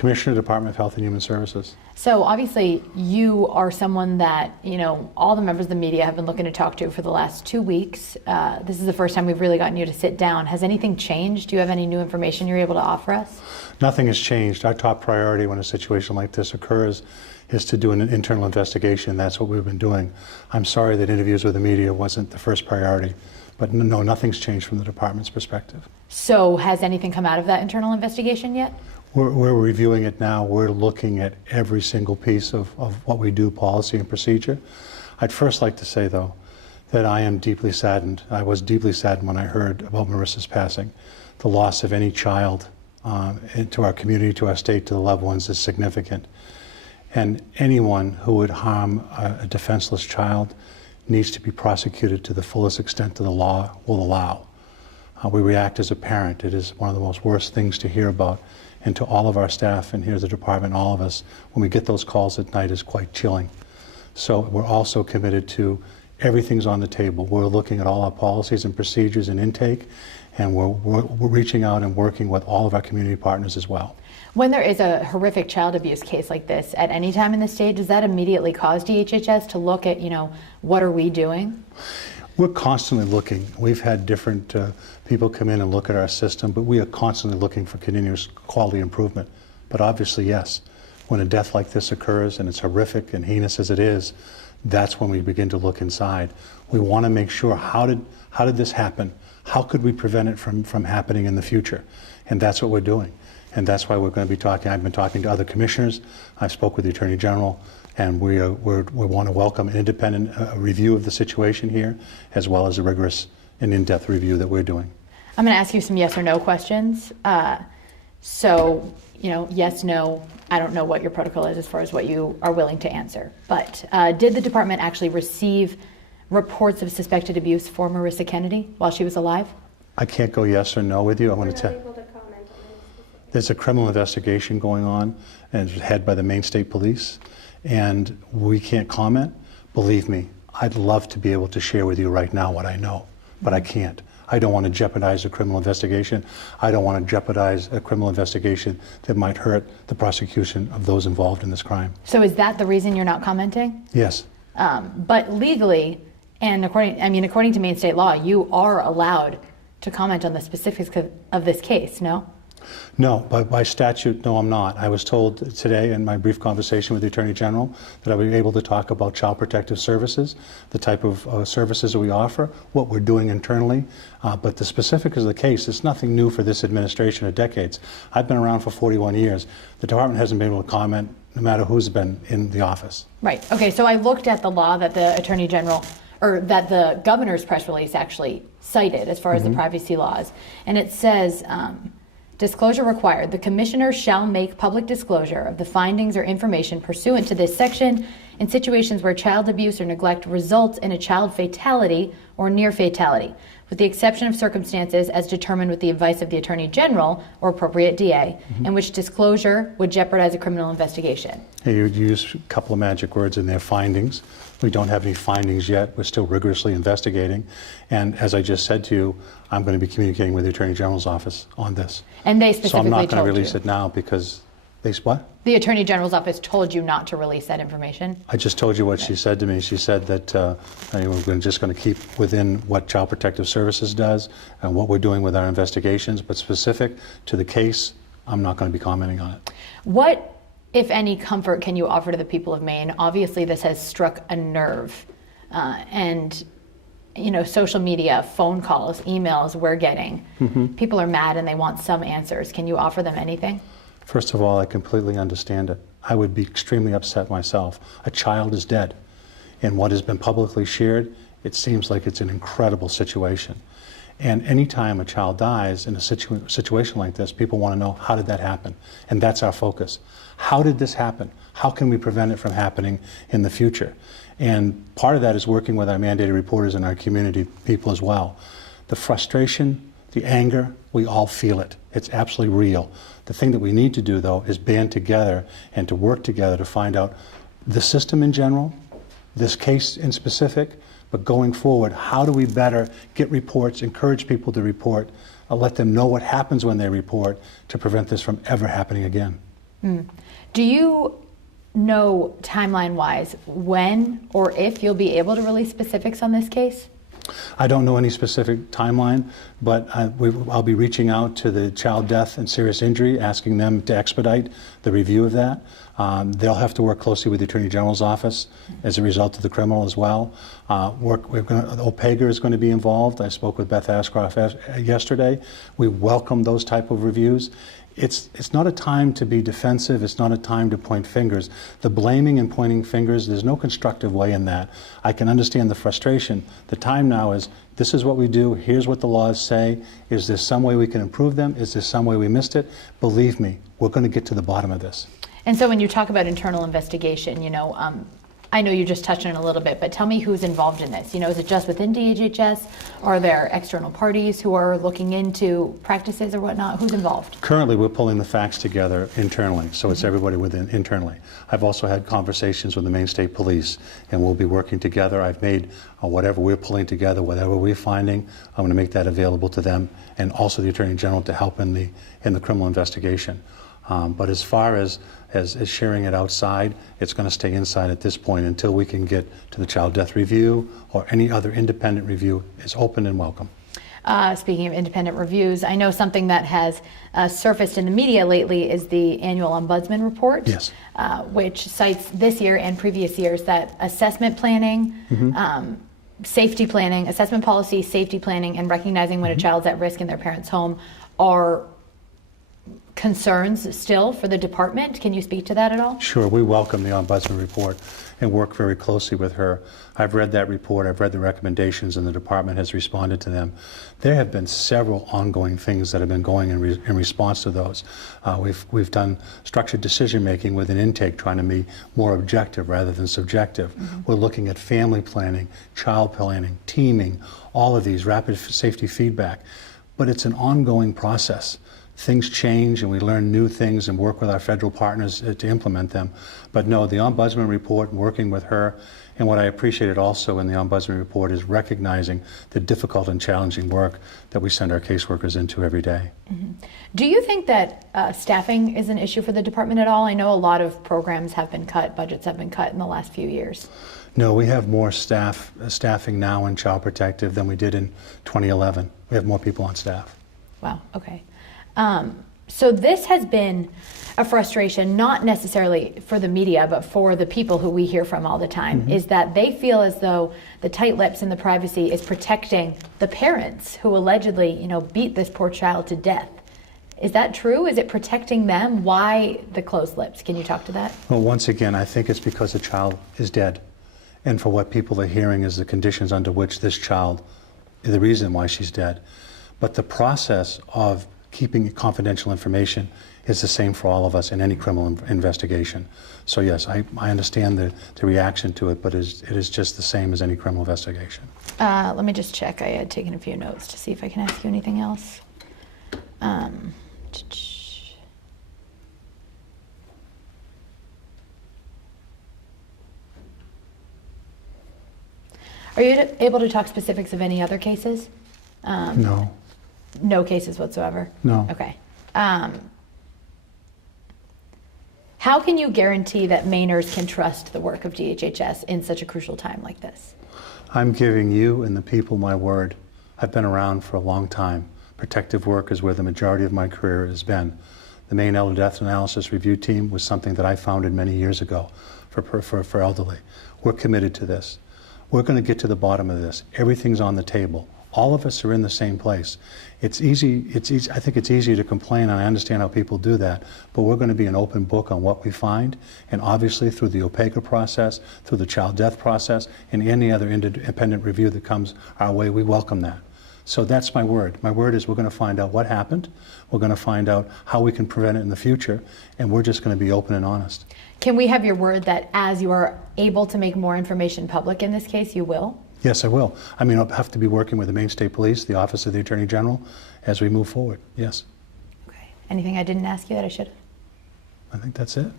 Commissioner, Department of Health and Human Services. So obviously you are someone that, you know, all the members of the media have been looking to talk to for the last 2 weeks. This is the first time we've really gotten you to sit down. Has anything changed? Do you have any new information you're able to offer us? Nothing has changed. Our top priority when a situation like this occurs is to do an internal investigation. That's what we've been doing. I'm sorry that interviews with the media wasn't the first priority, but no, nothing's changed from the department's perspective. So has anything come out of that internal investigation yet? We're reviewing it now. We're looking at every single piece of what we do, policy and procedure. I'd first like to say, though, that I am deeply saddened. I was deeply saddened when I heard about Marissa's passing. The loss of any child to our community, to our state, to the loved ones is significant. And anyone who would harm a defenseless child needs to be prosecuted to the fullest extent that the law will allow. We react as a parent. It is one of the most worst things to hear about. And to all of our staff, and here at the department, all of us, when we get those calls at night, is quite chilling. So we're also committed to everything's on the table. We're looking at all our policies and procedures and intake, and we're reaching out and working with all of our community partners as well. When there is a horrific child abuse case like this at any time in the state, does that immediately cause DHHS to look at, you know, what are we doing? We're constantly looking. We've had different people come in and look at our system, but we are constantly looking for continuous quality improvement. But obviously, yes, when a death like this occurs, and it's horrific and heinous as it is, that's when we begin to look inside. We want to make sure, how did this happen? How could we prevent it from happening in the future? And that's what we're doing. And that's why we're going to be talking. I've been talking to other commissioners. I spoke with the Attorney General. And we want to welcome an independent review of the situation here, as well as a rigorous and in-depth review that we're doing. I'm going to ask you some yes or no questions. So, you know, yes, no, I don't know what your protocol is as far as what you are willing to answer. But did the department actually receive reports of suspected abuse for Marissa Kennedy while she was alive? I can't go yes or no with you. I want to tell you. There's a criminal investigation going on, and it's headed by the Maine State Police. And we can't comment. Believe me, I'd love to be able to share with you right now what I know, but I can't. I don't want to jeopardize a criminal investigation. I don't want to jeopardize a criminal investigation that might hurt the prosecution of those involved in this crime. So is that the reason you're not commenting? Yes. But legally, and according to Maine state law, you are allowed to comment on the specifics of this case, no? No, by statute, no, I'm not. I was told today in my brief conversation with the Attorney General that I would be able to talk about child protective services, the type of services that we offer, what we're doing internally, but the specifics of the case is nothing new for this administration or decades. I've been around for 41 years. The department hasn't been able to comment no matter who's been in the office. Right. Okay, so I looked at the law that the Attorney General, or that the governor's press release actually cited as far as the privacy laws, and it says, disclosure required. The commissioner shall make public disclosure of the findings or information pursuant to this section in situations where child abuse or neglect results in a child fatality or near fatality, with the exception of circumstances as determined with the advice of the Attorney General or appropriate DA, in which disclosure would jeopardize a criminal investigation. Hey, you used a couple of magic words in there, findings. We don't have any findings yet. We're still rigorously investigating. And as I just said to you, I'm going to be communicating with the Attorney General's office on this. And they specifically told you? So I'm not going to release it now because they what? The Attorney General's office told you not to release that information? I just told you what she said to me. She said that we're just going to keep within what Child Protective Services does and what we're doing with our investigations, but specific to the case, I'm not going to be commenting on it. What, if any, comfort can you offer to the people of Maine? Obviously, this has struck a nerve. And, you know, social media, phone calls, emails we're getting. People are mad and they want some answers. Can you offer them anything? First of all, I completely understand it. I would be extremely upset myself. A child is dead. And what has been publicly shared, it seems like it's an incredible situation. And anytime a child dies in a situation like this, people want to know, how did that happen? And that's our focus. How did this happen? How can we prevent it from happening in the future? And part of that is working with our mandated reporters and our community people as well. The frustration, the anger, we all feel it. It's absolutely real. The thing that we need to do, though, is band together and to work together to find out the system in general, this case in specific, but going forward, how do we better get reports, encourage people to report, let them know what happens when they report to prevent this from ever happening again. Do you know timeline-wise when or if you'll be able to release specifics on this case? I don't know any specific timeline, but I'll be reaching out to the child death and serious injury, asking them to expedite the review of that. They'll have to work closely with the Attorney General's office as a result of the criminal as well. OPEGA is going to be involved. I spoke with Beth Ashcroft yesterday. We welcome those type of reviews. It's not a time to be defensive. It's not a time to point fingers. The blaming and pointing fingers, there's no constructive way in that. I can understand the frustration. The time now is, this is what we do. Here's what the laws say. Is there some way we can improve them? Is there some way we missed it? Believe me, we're going to get to the bottom of this. And so when you talk about internal investigation, I know you just touched on it a little bit, but tell me who's involved in this. Is it just within DHHS? Are there external parties who are looking into practices or whatnot? Who's involved? Currently, we're pulling the facts together internally, so it's everybody within internally. I've also had conversations with the Maine State Police, and we'll be working together. I've made whatever we're pulling together, whatever we're finding, I'm going to make that available to them, and also the Attorney General to help in the criminal investigation. But as far as sharing it outside, it's going to stay inside at this point until we can get to the child death review or any other independent review is open and welcome. Speaking of independent reviews, I know something that has surfaced in the media lately is the annual ombudsman report, yes. Which cites this year and previous years that assessment planning, safety planning, assessment policy, safety planning, and recognizing when a child's at risk in their parent's home are concerns still for the department. Can you speak to that at all? Sure. We welcome the Ombudsman report and work very closely with her. I've read that report. I've read the recommendations, and the department has responded to them. There have been several ongoing things that have been going in response to those. We've done structured decision-making with an intake trying to be more objective rather than subjective. We're looking at family planning, child planning, teaming, all of these, rapid safety feedback. But it's an ongoing process. Things change and we learn new things and work with our federal partners to implement them. But no, the Ombudsman report, working with her, and what I appreciated also in the Ombudsman report is recognizing the difficult and challenging work that we send our caseworkers into every day. Do you think that staffing is an issue for the department at all? I know a lot of programs have been cut, budgets have been cut in the last few years. No, we have more staffing now in Child Protective than we did in 2011. We have more people on staff. Wow, okay. So this has been a frustration, not necessarily for the media, but for the people who we hear from all the time, is that they feel as though the tight lips and the privacy is protecting the parents who allegedly, beat this poor child to death. Is that true? Is it protecting them? Why the closed lips? Can you talk to that? Well, once again, I think it's because the child is dead. And for what people are hearing is the conditions under which this child, the reason why she's dead. But the process of keeping confidential information is the same for all of us in any criminal investigation. So yes, I understand the reaction to it, but it is just the same as any criminal investigation. Let me just check. I had taken a few notes to see if I can ask you anything else. Are you able to talk specifics of any other cases? No. No cases whatsoever? No. Okay. How can you guarantee that Mainers can trust the work of DHHS in such a crucial time like this? I'm giving you and the people my word. I've been around for a long time. Protective work is where the majority of my career has been. The Maine Elder Death Analysis Review Team was something that I founded many years ago for elderly. We're committed to this. We're going to get to the bottom of this. Everything's on the table. All of us are in the same place. It's easy. I think it's easy to complain, and I understand how people do that, but we're going to be an open book on what we find, and obviously through the OPEGA process, through the child death process, and any other independent review that comes our way, we welcome that. So that's my word. My word is we're going to find out what happened, we're going to find out how we can prevent it in the future, and we're just going to be open and honest. Can we have your word that as you are able to make more information public in this case, you will? Yes, I will. I mean, I'll have to be working with the Maine State Police, the Office of the Attorney General, as we move forward. Yes. Okay. Anything I didn't ask you that I should have? I think that's it.